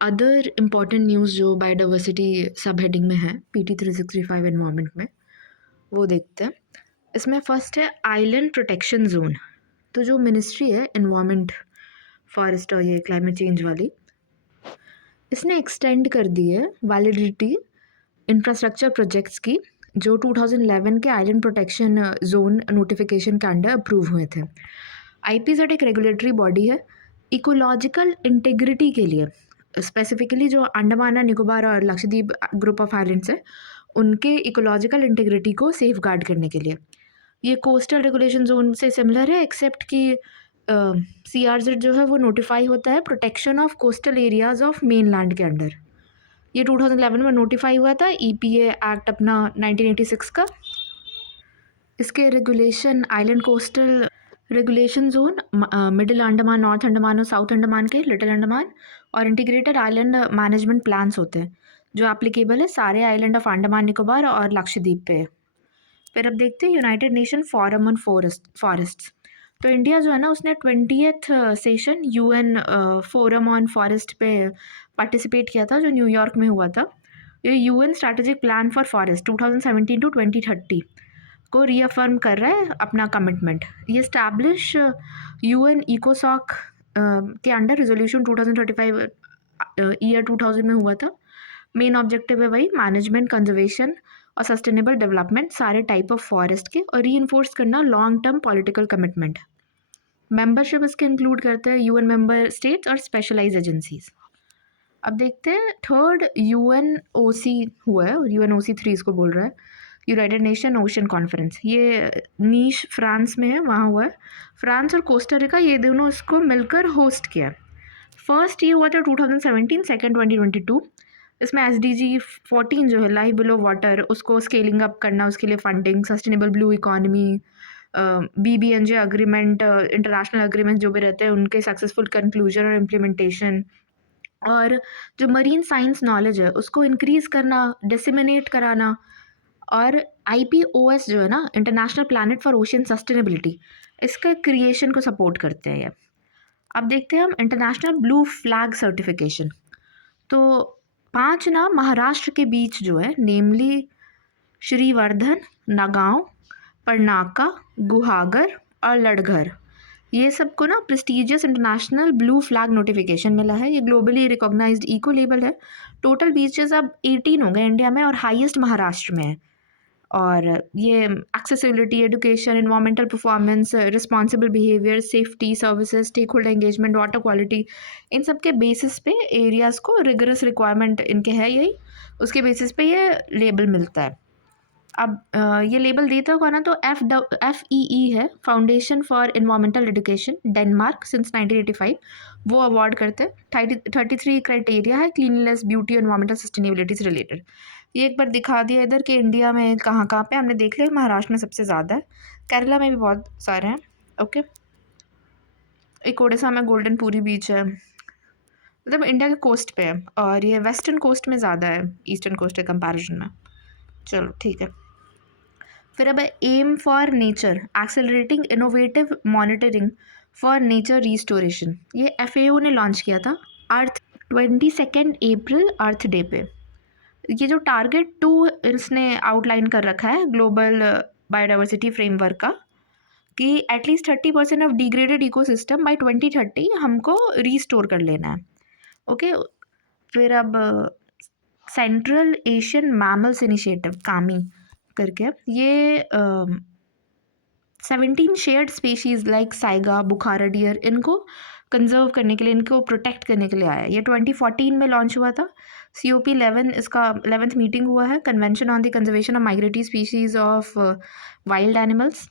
Other important news जो biodiversity सब heading में है PT 365 एनवायरनमेंट में, वो देखते हैं। इसमें फर्स्ट है आइलैंड प्रोटेक्शन जोन। तो जो मिनिस्ट्री है एनवायरनमेंट, फॉरेस्ट और ये क्लाइमेट चेंज वाली, इसने एक्सटेंड कर दी है वैलिडिटी इंफ्रास्ट्रक्चर प्रोजेक्ट्स की जो 2011 के आइलैंड प्रोटेक्शन जोन नोटिफिकेशन के अंडर अप्रूव हुए थे। IPZ एक रेगुलेटरी बॉडी है इकोलॉजिकल इंटेग्रिटी के लिए, स्पेसिफिकली जो अंडमान एंड निकोबार और लक्षद्वीप ग्रुप ऑफ आइलैंड्स है उनके इकोलॉजिकल इंटेग्रिटी को सेफ गार्ड करने के लिए। ये कोस्टल रेगुलेशन जोन से सिमिलर है, एक्सेप्ट कि CRZ जो है वो नोटिफाई होता है protection of coastal areas of main land के अंडर। ये 2011 में नोटिफाई हुआ था EPA एक्ट अपना 1986 का। इसके regulation island coastal regulation zone middle Andaman, north Andaman और साउथ अंडमान के लिटिल अंडमान और इंटीग्रेटेड आइलैंड मैनेजमेंट प्लान्स होते हैं जो एप्लीकेबल है सारे आइलैंड ऑफ अंडमान निकोबार और लक्षद्वीप पे। फिर अब देखते हैं united nation forum on forests. तो इंडिया जो है ना उसने 20th session UN forum on forest पे पार्टिसिपेट किया था जो न्यूयॉर्क में हुआ था। ये UN strategic plan for forest 2017 to 2030 को रीअफर्म कर रहा है अपना कमिटमेंट। ये स्टैब्लिश UN इकोसॉक के अंडर रेजोल्यूशन 2035 ईयर 2000 में हुआ था। मेन ऑब्जेक्टिव है वही मैनेजमेंट, कंजर्वेशन और सस्टेनेबल डेवलपमेंट सारे टाइप ऑफ फॉरेस्ट के, और री इन्फोर्स करना long term political commitment. Membership इसके इंक्लूड करते हैं UN मेंबर स्टेट्स और स्पेशलाइज एजेंसीज। अब देखते हैं थर्ड UNOC हुआ है, UNOC 3 इसको बोल रहा है, यूनाइटेड नेशन ओशन कॉन्फ्रेंस। ये नीश फ्रांस में है, वहाँ हुआ है। फ्रांस और कोस्टारिका ये दोनों इसको मिलकर होस्ट किया। फर्स्ट ये हुआ था 2017, सेकेंड 2022। इसमें SDG 14 जो है लाइफ बिलो वाटर, उसको स्केलिंग अप करना, उसके लिए funding, sustainable blue economy, BBNJ agreement, international agreement जो भी रहते हैं उनके सक्सेसफुल कंक्लूजन और इम्प्लीमेंटेशन, और जो मरीन साइंस नॉलेज है उसको इंक्रीज़ करना, डिसमिनेट कराना, और IPOS जो है ना international planet for ocean sustainability, इसका क्रिएशन को सपोर्ट करते हैं ये। अब देखते हैं हम इंटरनेशनल ब्लू फ्लैग सर्टिफिकेशन। तो 5 ना महाराष्ट्र के बीच जो है, नेमली श्रीवर्धन, नगांव, परनाका, गुहागर और लड़घर, ये सबको ना prestigious international blue flag notification मिला है। ये ग्लोबली रिकॉग्नाइज्ड इको लेबल है। टोटल बीचेस अब 18 हो गए इंडिया में और हाईएस्ट महाराष्ट्र में है। और ये accessibility, education, environmental performance, responsible behaviour, safety, services, stakeholder engagement, water quality, इन सब के बेसिस पे एरियाज़ को रिगरस रिक्वायरमेंट इनके है यही, उसके बेसिस पे ये लेबल मिलता है। अब ये लेबल देता कौन है, तो FEE है, foundation for environmental education, Denmark, since 1985 वो अवार्ड करते हैं। 33 क्राइटेरिया है क्लीनलीनेस, ब्यूटी, एनवायरमेंटल सस्टेनेबिलिटी से रिलेटेड। ये एक बार दिखा दिया इधर कि इंडिया में कहाँ कहाँ पे हमने देख लिया। महाराष्ट्र में सबसे ज़्यादा है, केरला में भी बहुत सारे हैं। ओके, एक ओडिशा में गोल्डनपुरी बीच है, मतलब इंडिया के कोस्ट पे है, और ये वेस्टर्न कोस्ट में ज़्यादा है ईस्टर्न कोस्ट के कंपैरिजन में। चलो ठीक है। फिर अब AIM for nature, accelerating innovative monitoring for nature restoration, ये FAO ने लॉन्च किया था अर्थ 22 अप्रैल अर्थ डे पे। ये जो टारगेट 2 इसने आउटलाइन कर रखा है ग्लोबल बायोडाइवर्सिटी फ्रेमवर्क का, कि at least 30% of degraded ecosystem by 2030 हमको रीस्टोर कर लेना है। ओके, फिर अब सेंट्रल एशियन मैमल्स इनिशिएटिव कामी करके, ये 17 शेयर्ड स्पीशीज़ लाइक साइगा, बुखारा डियर, इनको कंजर्व करने के लिए, इनको प्रोटेक्ट करने के लिए आया है। ये 2014 में लॉन्च हुआ था। COP11 इसका 11th मीटिंग हुआ है, convention on the conservation of migratory species of wild animals,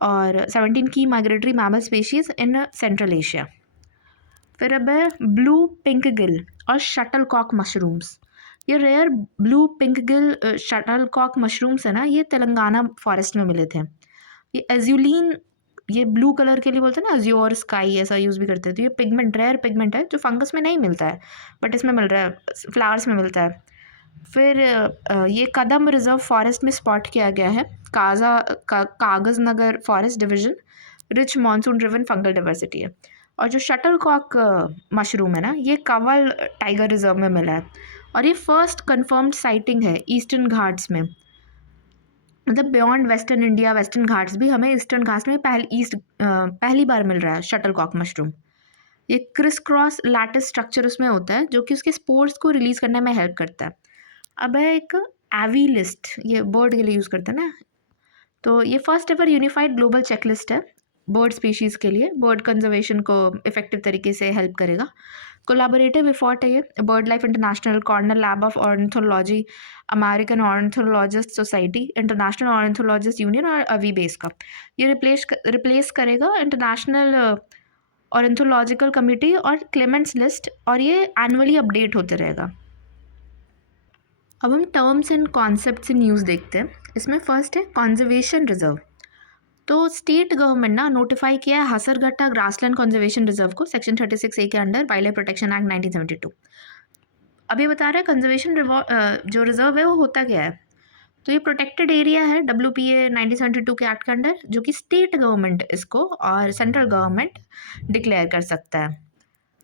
और 17 की migratory mammal species in Central Asia. फिर अब है ब्लू पिंक गिल और शटल कॉक मशरूम्स। ये rare blue pink gill shuttlecock mushrooms है ना, ये तेलंगाना फॉरेस्ट में मिले थे। ये एज्यूलिन, ये ब्लू कलर के लिए बोलते हैं ना, अज्योर स्काई, ऐसा यूज़ भी करते हैं। तो ये पिगमेंट, रेयर पिगमेंट है जो फंगस में नहीं मिलता है, बट इसमें मिल रहा है, फ्लावर्स में मिलता है। फिर ये कदम रिजर्व फॉरेस्ट में स्पॉट किया गया है, Kagaznagar forest division, rich monsoon driven fungal diversity है। और जो शटलकॉक मशरूम है ना, ये कंवल टाइगर रिजर्व में मिला है और ये फर्स्ट कंफर्म्ड साइटिंग है ईस्टर्न घाट्स में। मतलब beyond western India, western Ghats भी हमें ईस्टर्न घाट्स में पहली बार मिल रहा है शटलकॉक मशरूम। ये क्रिस क्रॉस लैटिस स्ट्रक्चर उसमें होता है जो कि उसके स्पोर्स को रिलीज करने में हेल्प करता है। अब है एक एवी लिस्ट, ये बर्ड के लिए यूज़ करते हैं ना, तो ये first ever unified global checklist है बर्ड स्पीशीज़ के लिए, बर्ड कंजर्वेशन को इफेक्टिव तरीके से हेल्प करेगा। कोलाबोरेटिव एफर्ट है ये, bird life international, Cornell lab of ornithology, American ornithologist society, international ornithologist union और अवी बेस का। ये रिप्लेस करेगा इंटरनेशनल ऑर्निथोलॉजिकल कमिटी और क्लेमेंट्स लिस्ट, और ये एनुअली अपडेट होते रहेगा। अब हम terms and concepts in news देखते हैं। इसमें फर्स्ट है कंजर्वेशन रिजर्व। तो स्टेट गवर्नमेंट ना नोटिफाई किया है हसरघट्टा ग्रासलैंड कंजर्वेशन रिजर्व को सेक्शन 36A के under wild life protection act 1972। अब ये बता रहा है कंजर्वेशन जो रिजर्व है वो होता क्या है। तो ये प्रोटेक्टेड एरिया है WPA 1972 के एक्ट के अंडर, जो कि स्टेट गवर्नमेंट इसको और सेंट्रल गवर्नमेंट डिक्लेयर कर सकता है।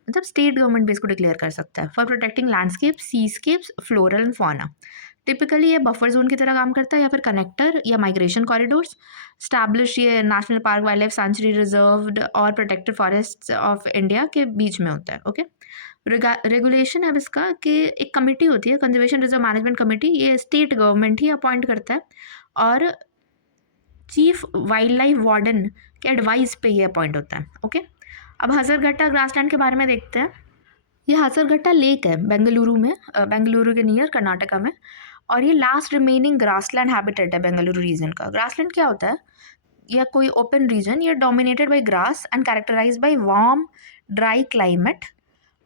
मतलब स्टेट गवर्नमेंट भी इसको डिक्लेयर कर सकता है for protecting landscape, seascapes, floral and fauna. Typically ये बफर जोन की तरह काम करता है या फिर कनेक्टर या माइग्रेशन कॉरिडोर्स। स्टैब्लिश ये national park, wildlife sanctuary, reserved और प्रोटेक्टेड फॉरेस्ट ऑफ इंडिया के बीच में होता है। ओके, रेगुलेशन है अब इसका कि एक कमेटी होती है कंजर्वेशन रिजर्व मैनेजमेंट कमेटी, ये स्टेट गवर्नमेंट ही अपॉइंट करता है और चीफ वाइल्ड लाइफ वार्डन के एडवाइस पे ये अपॉइंट होता है। ओके, अब हसरघट्टा ग्रासलैंड के बारे में देखते हैं। ये हसरघट्टा लेक है बेंगलुरु में, बेंगलुरु के नियर कर्नाटका में, और ये लास्ट रिमेनिंग ग्रासलैंड हैबिटेट है बेंगलुरु रीजन का। ग्रासलैंड क्या होता है, या कोई ओपन रीजन, ये dominated by grass and characterised by warm dry climate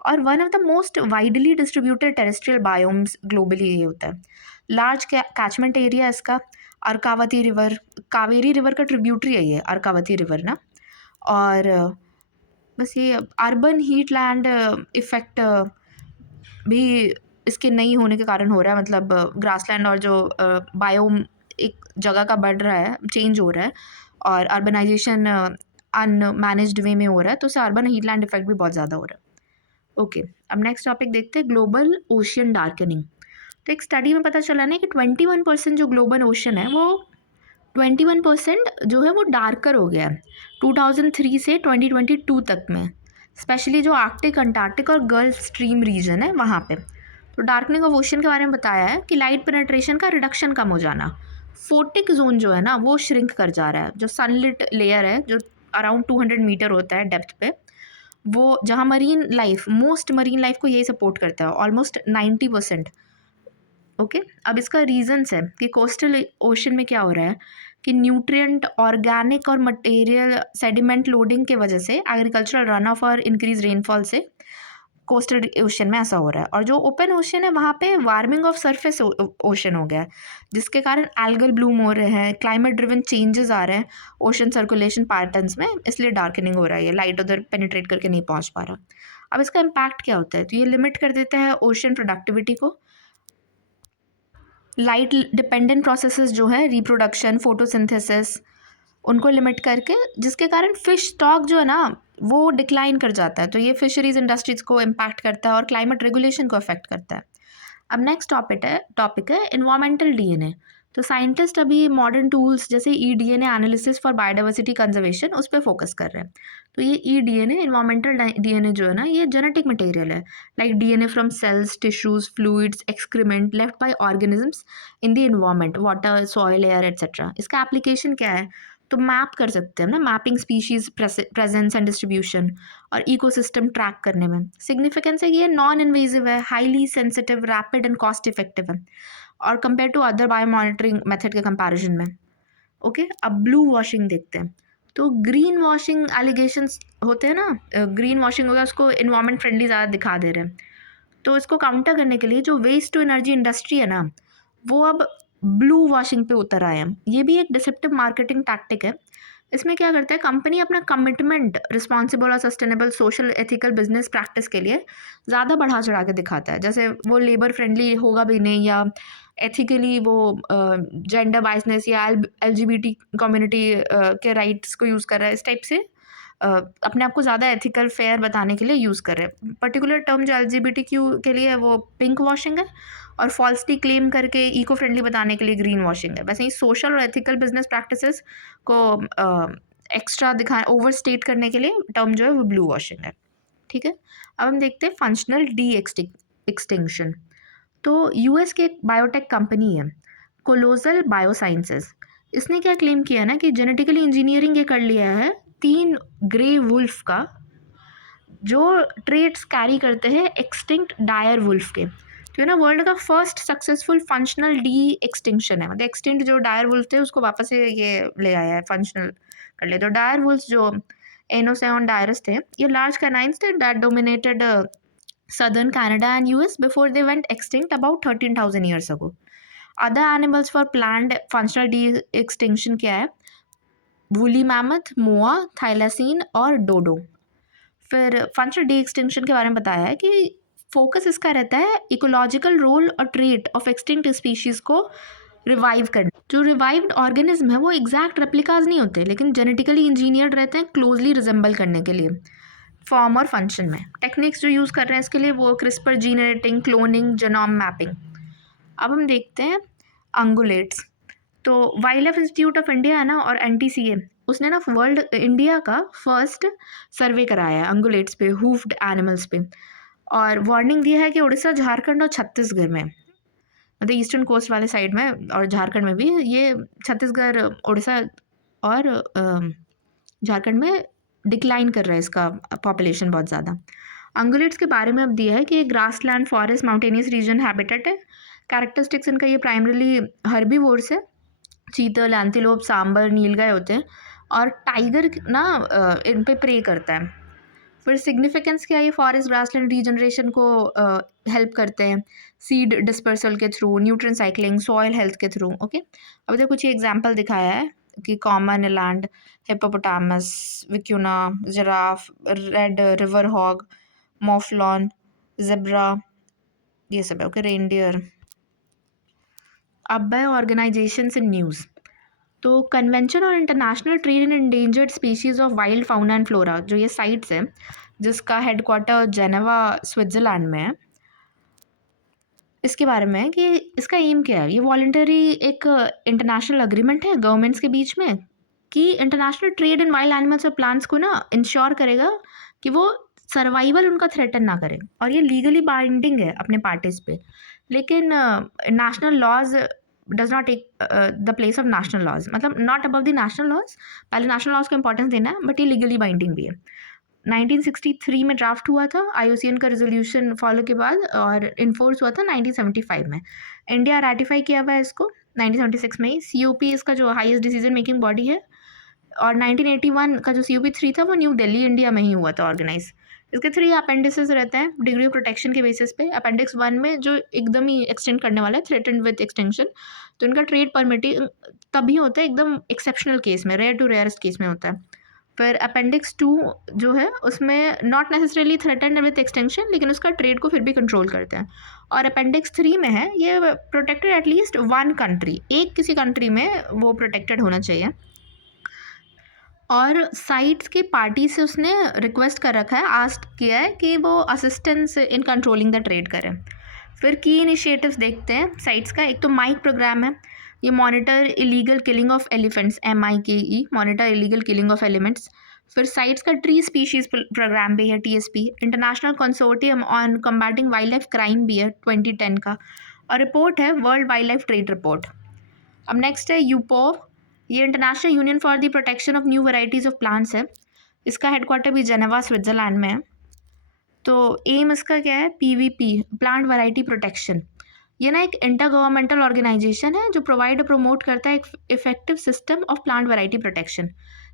और one of the most widely distributed terrestrial biomes globally ये होता है। लार्ज कैचमेंट एरिया इसका, अर्कावती रिवर, कावेरी रिवर का ट्रिब्यूटरी है ये अर्कावती रिवर ना। और बस ये अर्बन हीट लैंड इफ़ेक्ट भी इसके नहीं होने के कारण हो रहा है। मतलब ग्रासलैंड और जो बायोम एक जगह का बढ़ रहा है, चेंज हो रहा है, और अर्बनाइजेशन अनमैनेज्ड वे में हो रहा है, तो उससे अर्बन हीट लैंड इफेक्ट भी बहुत ज़्यादा हो रहा है। ओके, अब नेक्स्ट टॉपिक देखते हैं, ग्लोबल ओशियन डार्कनिंग। तो एक स्टडी में पता चला ना कि 21% जो ग्लोबल ओशन है वो 21% जो है वो डार्कर हो गया है 2003 से 2022 तक में, स्पेशली जो आर्कटिक, अंटार्कटिक और गल्फ स्ट्रीम रीजन है वहाँ पे। तो डार्कनिंग ऑफ ओशन के बारे में बताया है कि लाइट पेनिट्रेशन का रिडक्शन कम हो जाना, फोटिक जोन जो है ना वो श्रिंक कर जा रहा है, जो सनलिट लेयर है जो अराउंड 200 मीटर होता है डेप्थ पे, वो जहाँ marine life, most marine life को यही सपोर्ट करता है, ऑलमोस्ट 90%। ओके, अब इसका रीजंस है कि कोस्टल ओशन में क्या हो रहा है कि न्यूट्रिएंट, ऑर्गेनिक और मटेरियल सेडिमेंट लोडिंग के वजह से, एग्रीकल्चरल रन ऑफ और इंक्रीज रेनफॉल से कोस्टल ओशन में ऐसा हो रहा है। और जो ओपन ओशन है वहाँ पे वार्मिंग ऑफ सरफेस ओशन हो गया है, जिसके कारण एल्गल ब्लूम हो रहे हैं, क्लाइमेट ड्रिवन चेंजेस आ रहे हैं ओशन सर्कुलेशन पैटर्न्स में, इसलिए डार्कनिंग हो रहा है, ये लाइट उधर पेनिट्रेट करके नहीं पहुँच पा रहा। अब इसका इम्पैक्ट क्या होता है, तो ये लिमिट कर देता है ओशन प्रोडक्टिविटी को, लाइट डिपेंडेंट प्रोसेसेस जो है रिप्रोडक्शन, फोटोसिंथेसिस, उनको लिमिट करके, जिसके कारण फिश स्टॉक जो है ना वो डिक्लाइन कर जाता है। तो ये फिशरीज इंडस्ट्रीज को इम्पैक्ट करता है और क्लाइमेट रेगुलेशन को अफेक्ट करता है। अब नेक्स्ट टॉपिक है इन्वायरमेंटल डीएनए। तो साइंटिस्ट अभी मॉडर्न टूल्स जैसे ईडीएनए एनालिसिस फॉर बायोडाइवर्सिटी कंजर्वेशन उस पर फोकस कर रहे हैं। तो ये ईडीएनए, इन्वायरमेंटल डीएनए जो है ना, ये जेनेटिक मटेरियल है, like DNA from cells, tissues, fluids, excrement left by organisms in the environment, water, soil, air etcetera. इसका एप्लीकेशन क्या है, तो मैप कर सकते हैं ना, mapping species presence and distribution और इकोसिस्टम ट्रैक करने में। सिग्निफिकेंस है कि ये नॉन इन्वेजिव है, highly sensitive, rapid and cost effective है और compare to other biomonitoring method के कंपैरिजन में। ओके, अब ब्लू वॉशिंग देखते हैं। तो ग्रीन वॉशिंग एलिगेशंस होते हैं ना, ग्रीन वॉशिंग होगा, उसको इन्वायरमेंट फ्रेंडली ज़्यादा दिखा दे रहे हैं। तो इसको काउंटर करने के लिए जो वेस्ट टू एनर्जी इंडस्ट्री है ना, वो अब ब्लू वॉशिंग पे उतर आए हैं। ये भी एक डिसेप्टिव मार्केटिंग टैक्टिक है। इसमें क्या करता है, कंपनी अपना कमिटमेंट रिस्पॉन्सिबल और sustainable social ethical business practice के लिए ज़्यादा बढ़ा चढ़ा के दिखाता है, जैसे वो लेबर फ्रेंडली होगा भी नहीं, या एथिकली वो जेंडर बाइसनेस या LGBT कम्युनिटी के राइट्स को यूज़ कर रहा है, इस टाइप से अपने आप को ज़्यादा एथिकल फेयर बताने के लिए यूज़ कर रहे हैं। पर्टिकुलर टर्म जो LGBTQ के लिए है वो पिंक वॉशिंग है, और फॉल्सली क्लेम करके इको फ्रेंडली बताने के लिए ग्रीन वॉशिंग है। वैसे ही सोशल और एथिकल बिजनेस प्रैक्टिसेस को एक्स्ट्रा दिखा ओवरस्टेट करने के लिए टर्म जो है वो ब्लू वॉशिंग है। ठीक है, अब हम देखते हैं फंक्शनल डी एक्सटिंक्शन। तो यूएस की एक बायोटेक कंपनी है कोलोजल बायोसाइंसेस, इसने क्या क्लेम किया ना कि जेनेटिकली इंजीनियरिंग ये कर लिया है 3 ग्रे वुल्फ का, जो ट्रेट्स कैरी करते हैं एक्सटिंक्ट डायर वुल्फ के। तो ये ना वर्ल्ड का first successful functional D extinction है, मतलब एक्सटिंक्ट जो डायर वुल्फ थे उसको वापस से ये ले आया है, फंक्शनल कर लिया। तो डायर वुल्फ जो एनोसेऑन डायरस थे, ये लार्ज कैनाइन्स थे that dominated southern Canada and US before they went extinct about 13,000 years ago. Other animals for planned functional de-extinction क्या है? woolly mammoth, moa, thylacine और डोडो। फिर फंक्शनल डी एक्सटिंक्शन के बारे में बताया है कि फोकस इसका रहता है इकोलॉजिकल रोल और ट्रेट ऑफ एक्सटिंक्ट स्पीशीज़ को रिवाइव करना। जो रिवाइव्ड ऑर्गेनिज्म है वो एग्जैक्ट रेप्लिकाज नहीं होते, लेकिन जेनेटिकली इंजीनियर्ड रहते हैं क्लोजली रिजेंबल करने के लिए फॉर्म और फंक्शन में। टेक्निक्स जो यूज़ कर रहे हैं इसके लिए वो CRISPR gene editing, cloning, genome mapping. अब हम देखते हैं अंगुलेट्स। तो wildlife institute of India है ना, और NTCA, उसने ना वर्ल्ड इंडिया का फर्स्ट सर्वे कराया है अंगुलेट्स पे, हूफ्ड एनिमल्स पे, और वार्निंग दिया है कि उड़ीसा, झारखंड और छत्तीसगढ़ में, मतलब ईस्टर्न कोस्ट वाले साइड में और झारखंड में भी, ये छत्तीसगढ़, उड़ीसा और झारखंड में डिक्लाइन कर रहा है इसका पॉपुलेशन बहुत ज़्यादा। अंगुलेट्स के बारे में अब दिया है कि grass land, forest, mountainous region habitat है। कैरेक्टरिस्टिक्स इनका ये प्राइमरीली हर्बीवोर्स है, चीतल, एंटीलोप, सांबर, नीलगाय होते हैं, और टाइगर ना इन पे प्रे करता है। फिर सिग्निफिकेंस क्या है, ये फॉरेस्ट ग्रासलैंड रीजनरेशन को हेल्प करते हैं, सीड डिस्पर्सल के through, nutrient cycling, soil health के थ्रू। ओके, अब देखो कुछ एग्जांपल दिखाया है कि common eland, hippopotamus, vicuna, giraffe, red river hog, mouflon, zebra, ये सब है। Okay, reindeer. अब है ऑर्गेनाइजेशंस इन न्यूज़। तो कन्वेंशन और international trade in endangered species of wild fauna and flora, जो ये साइट्स है, जिसका हेडक्वार्टर जेनेवा स्विट्ज़रलैंड में है, इसके बारे में कि इसका एम क्या है। ये वॉलंटरी एक इंटरनेशनल अग्रीमेंट है गवर्नमेंट्स के बीच में कि इंटरनेशनल ट्रेड इन वाइल्ड एनिमल्स और प्लांट्स को ना इंश्योर करेगा कि वो सर्वाइवल उनका थ्रेटन ना करें, और ये लीगली बाइंडिंग है अपने पार्टीज पे। लेकिन national laws does not take the place of national laws, मतलब not above the national laws. पहले नेशनल लॉज को इंपॉर्टेंस देना है, बट ये लीगली बाइंडिंग भी है। 1963 में ड्राफ्ट हुआ था IUCN का रेजोल्यूशन फॉलो के बाद, और इन्फोर्स हुआ था 1975 में। इंडिया रेटिफाई किया हुआ है इसको 1976 में ही। COP इसका जो हाईएस्ट डिसीजन मेकिंग बॉडी है, और 1981 का जो COP 3 था वो न्यू दिल्ली इंडिया में ही हुआ था ऑर्गेनाइज। इसके 3 अपेंडिसेस रहते हैं डिग्री ऑफ प्रोटेक्शन के बेसिस पे। अपेंडिक्स 1 में जो एकदम ही एक्सटेंड करने वाला है, थ्रेटन्ड विद एक्सटेंशन, तो इनका ट्रेड परमिटिंग तभी होता है एकदम एक्सेप्शनल केस में, रेयर टू रेयरेस्ट केस में होता है। फिर अपेंडिक्स 2 जो है उसमें not necessarily threatened with extension, लेकिन उसका ट्रेड को फिर भी कंट्रोल करते हैं। और अपेंडिक्स 3 में है ये प्रोटेक्टेड एटलीस्ट 1 कंट्री, एक किसी कंट्री में वो प्रोटेक्टेड होना चाहिए। और साइट्स की पार्टी से उसने रिक्वेस्ट कर रखा है, आस्क किया है कि वो assistance in controlling the trade करें। फिर की इनिशिएटिव्स देखते हैं साइट्स का। एक तो माइक प्रोग्राम है, ये monitor illegal killing of elephants, MIKE, monitor illegal killing of elements. फिर साइट्स का ट्री स्पीशीज़ प्रोग्राम भी है, TSP, international consortium on combating wild life crime भी है 2010 का, और रिपोर्ट है world wild life trade report. अब नेक्स्ट है यूपोव, ये international union for the protection of new varieties of plants है, इसका हेडक्वार्टर भी जेनेवा स्विट्ज़रलैंड में है। तो एम इसका क्या है, PVP, प्लांट वैरायटी प्रोटेक्शन। ये ना एक इंटर गवर्नमेंटल ऑर्गेनाइजेशन है जो प्रोवाइड और प्रमोट करता है एक effective system of plant variety protection.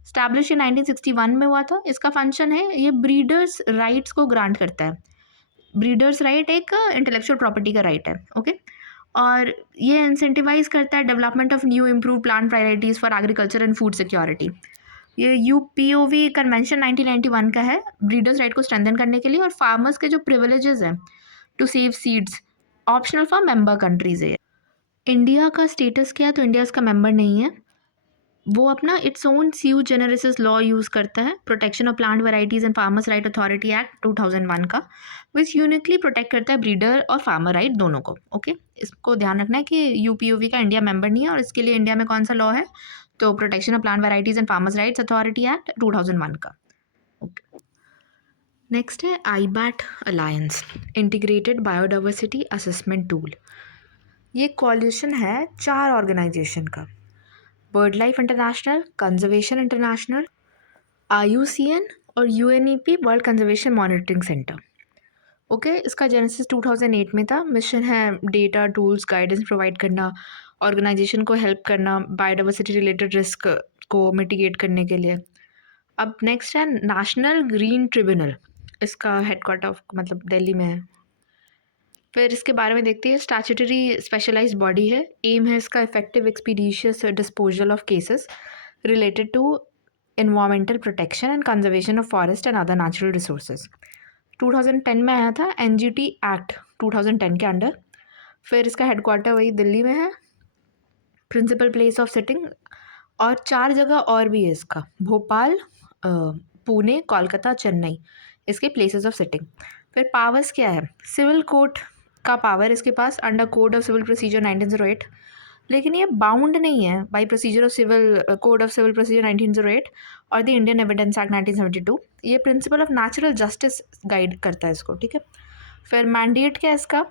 Establish in 1961 में हुआ था। इसका फंक्शन है, ये ब्रीडर्स राइट्स को ग्रांट करता है। ब्रीडर्स राइट एक इंटेलेक्चुअल प्रॉपर्टी का राइट है। ओके, और ये इंसेंटिवाइज करता है development of new improve plant varieties for agriculture and food security. ये UPOV कन्वेंशन 1991 का है, ब्रीडर्स राइट को स्ट्रेंथन करने के लिए, और फार्मर्स के जो प्रिविलेजेस हैं to save seeds optional for member countries है। इंडिया का स्टेटस क्या है, तो इंडिया इसका मेंबर नहीं है। वो अपना इट्स ओन स्यू जेनेरिस लॉ यूज़ करता है, protection of plant varieties and farmers right authority act 2001 का, विच यूनिकली प्रोटेक्ट करता है ब्रीडर और फार्मर राइट दोनों को। ओके, इसको ध्यान रखना है कि यूपीओवी का इंडिया मेंबर नहीं है, और इसके लिए इंडिया में कौन सा लॉ है, तो protection of plant varieties and farmers rights authority act 2001 का। ओके, नेक्स्ट है IBAT alliance, integrated biodiversity assessment tool. ये कॉलिशन है 4 ऑर्गेनाइजेशन का, BirdLife International, Conservation International, IUCN और UNEP World Conservation Monitoring Centre. Okay, इसका genesis 2008 में था। Mission है डेटा, टूल्स, गाइडेंस प्रोवाइड करना, ऑर्गेनाइजेशन को हेल्प करना बायोडाइवर्सिटी रिलेटेड रिस्क को मिटिगेट करने के लिए। अब नेक्स्ट है नेशनल ग्रीन ट्रिब्यूनल, इसका हेडक्वार्टर मतलब दिल्ली में है। फिर इसके बारे में देखते हैं, स्टैट्यूटरी स्पेशलाइज्ड बॉडी है, एम है इसका effective expeditious disposal of cases related to environmental protection and conservation of forest and other natural resources। 2010 में आया था NGT एक्ट 2010 के अंडर। फिर इसका हेडक्वार्टर वही दिल्ली में है, प्रिंसिपल प्लेस ऑफ सिटिंग और 4 जगह और भी है इसका, भोपाल, पुणे, कोलकाता, चेन्नई, इसके प्लेसेस ऑफ सिटिंग। फिर पावर्स क्या है, सिविल कोर्ट का पावर इसके पास under Code of civil procedure 1908, लेकिन ये बाउंड नहीं है by procedure of civil code of civil procedure 1908 और द इंडियन एविडेंस एक्ट 1972। ये principle of natural justice guide करता है इसको, ठीक है। फिर मैंडेट क्या है इसका,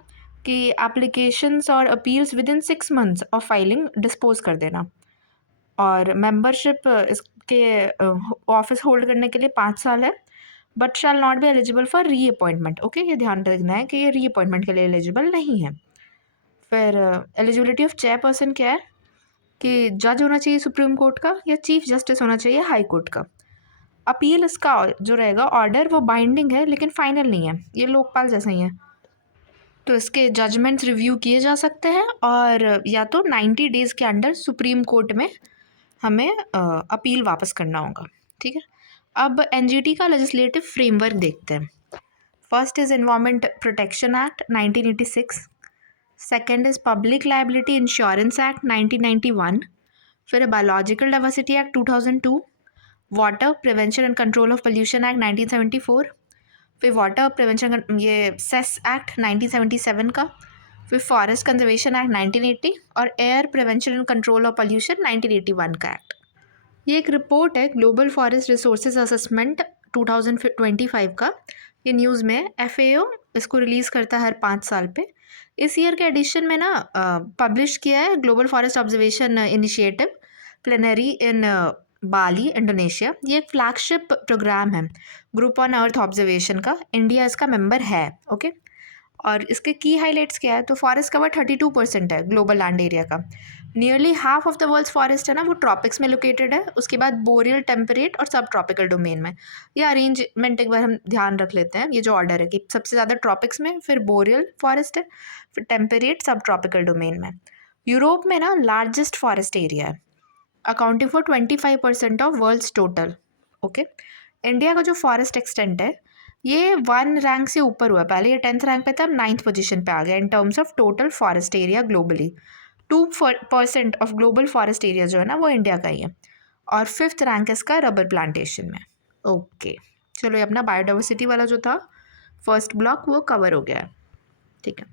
कि एप्लीकेशंस और appeals with in 6 months of filing dispose कर देना, और मेंबरशिप इसके ऑफिस होल्ड करने के लिए 5 साल है, but shall not be eligible for री अपॉइंटमेंट। ओके, ये ध्यान रखना है कि ये री अपॉइंटमेंट के लिए एलिजिबल नहीं है। फिर एलिजिबिलिटी ऑफ चेयरपर्सन क्या है, कि जज होना चाहिए सुप्रीम कोर्ट का या चीफ जस्टिस होना चाहिए हाई कोर्ट का। अपील इसका जो रहेगा ऑर्डर वो बाइंडिंग है लेकिन फाइनल नहीं है, ये लोकपाल जैसा ही है, तो इसके जजमेंट्स रिव्यू किए जा सकते हैं, और या तो 90 डेज़ के अंडर सुप्रीम कोर्ट में हमें अपील वापस करना होगा, ठीक है। अब NGT का लेजिस्लेटिव फ्रेमवर्क देखते हैं। First is environment protection act 1986, second is public liability insurance act 1991, फिर biological diversity act 2002, water prevention and control of pollution act 1974, फिर वाटर प्रिवेंशन ये सेस एक्ट 1977 का, फिर फॉरेस्ट कंजर्वेशन एक्ट 1980 और air prevention and control of pollution 1981 का act. ये एक report है ग्लोबल फॉरेस्ट रिसोर्सेज असेसमेंट 2025 का, ये न्यूज़ में FAO इसको रिलीज़ करता है हर 5 साल पे। इस ईयर के एडिशन में ना पब्लिश किया है Global Forest Observation Initiative plenary in Bali, Indonesia. ये एक फ्लैगशिप प्रोग्राम है ग्रुप ऑन अर्थ ऑब्जर्वेशन का, इंडिया इसका मेंबर है, ओके। और इसके की हाईलाइट्स क्या है, तो फॉरेस्ट कवर 32% है ग्लोबल लैंड एरिया का, nearly half of the world's forest है ना वो ट्रॉपिक्स में लोकेटेड है, उसके बाद बोरियल, टेम्परेट और सब ट्रॉपिकल डोमेन में। ये अरेंजमेंट एक बार हम ध्यान रख लेते हैं, ये जो ऑर्डर है कि सबसे ज़्यादा ट्रॉपिक्स में, फिर बोरियल फॉरेस्ट है, फिर टेम्परेट, सब ट्रॉपिकल डोमेन में। यूरोप में ना लार्जेस्ट फॉरेस्ट एरिया है, अकाउंटिंग फॉर 25% ऑफ वर्ल्ड्स टोटल, ओके। इंडिया का जो फॉरेस्ट एक्सटेंट है ये 1 रैंक से ऊपर हुआ, पहले ये 10th रैंक पे था, अब 9th पोजीशन पे आ गया in terms of total forest area globally. 2% of global forest area जो है ना वो इंडिया का ही है, और 5th रैंक इसका रबर प्लांटेशन में, ओके। चलो ये अपना बायोडाइवर्सिटी वाला जो था फर्स्ट ब्लॉक वो कवर हो गया है, ठीक है।